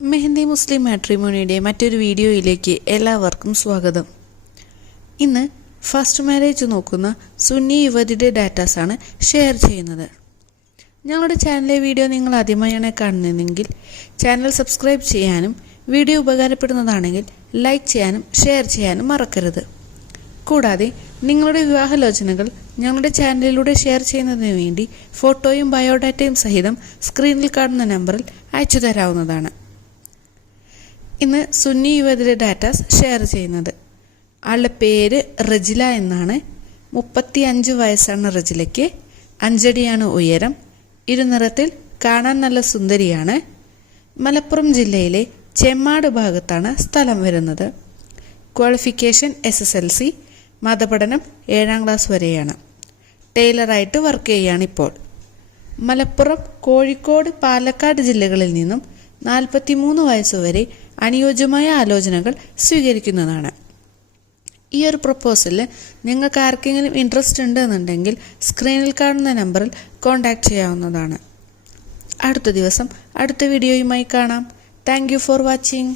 മെഹന്തി മുസ്ലിം മാട്രിമോണിയുടെ മറ്റൊരു വീഡിയോയിലേക്ക് എല്ലാവർക്കും സ്വാഗതം. ഇന്ന് ഫസ്റ്റ് മാരേജ് നോക്കുന്ന സുന്നി യുവതിയുടെ ഡാറ്റാസാണ് ഷെയർ ചെയ്യുന്നത്. ഞങ്ങളുടെ ചാനലിലെ വീഡിയോ നിങ്ങൾ ആദ്യമായാണ് കാണുന്നതെങ്കിൽ ചാനൽ സബ്സ്ക്രൈബ് ചെയ്യാനും വീഡിയോ ഉപകാരപ്പെടുന്നതാണെങ്കിൽ ലൈക്ക് ചെയ്യാനും ഷെയർ ചെയ്യാനും മറക്കരുത്. കൂടാതെ നിങ്ങളുടെ വിവാഹലോചനകൾ ഞങ്ങളുടെ ചാനലിലൂടെ ഷെയർ ചെയ്യുന്നതിന് വേണ്ടി ഫോട്ടോയും ബയോഡാറ്റയും സഹിതം സ്ക്രീനിൽ കാണുന്ന നമ്പറിൽ അയച്ചു തരാവുന്നതാണ് ഇന്ന് സുന്നി യുവതിയുടെ ഡാറ്റാസ് ഷെയർ ചെയ്യുന്നത്. ആളുടെ പേര് റജില എന്നാണ്. മുപ്പത്തി അഞ്ച് വയസ്സാണ് റജിലയ്ക്ക്. അഞ്ചടിയാണ് ഉയരം. ഇരുനിറത്തിൽ കാണാൻ നല്ല സുന്ദരിയാണ്. മലപ്പുറം ജില്ലയിലെ ചെമ്മാട് ഭാഗത്താണ് സ്ഥലം വരുന്നത്. Qualification S S L C മതപഠനം ഏഴാം ക്ലാസ് വരെയാണ്. ടൈലറായിട്ട് വർക്ക് ചെയ്യുകയാണ് ഇപ്പോൾ. മലപ്പുറം കോഴിക്കോട് പാലക്കാട് ജില്ലകളിൽ നിന്നും നാൽപ്പത്തിമൂന്ന് വയസ്സുവരെ അനുയോജ്യമായ ആലോചനകൾ സ്വീകരിക്കുന്നതാണ്. ഈ ഒരു പ്രപ്പോസലിൽ നിങ്ങൾക്ക് ആർക്കെങ്കിലും ഇൻട്രസ്റ്റ് ഉണ്ട് എന്നുണ്ടെങ്കിൽ സ്ക്രീനിൽ കാണുന്ന നമ്പറിൽ കോൺടാക്റ്റ് ചെയ്യാവുന്നതാണ്. അടുത്ത ദിവസം അടുത്ത വീഡിയോയുമായി കാണാം. Thank for watching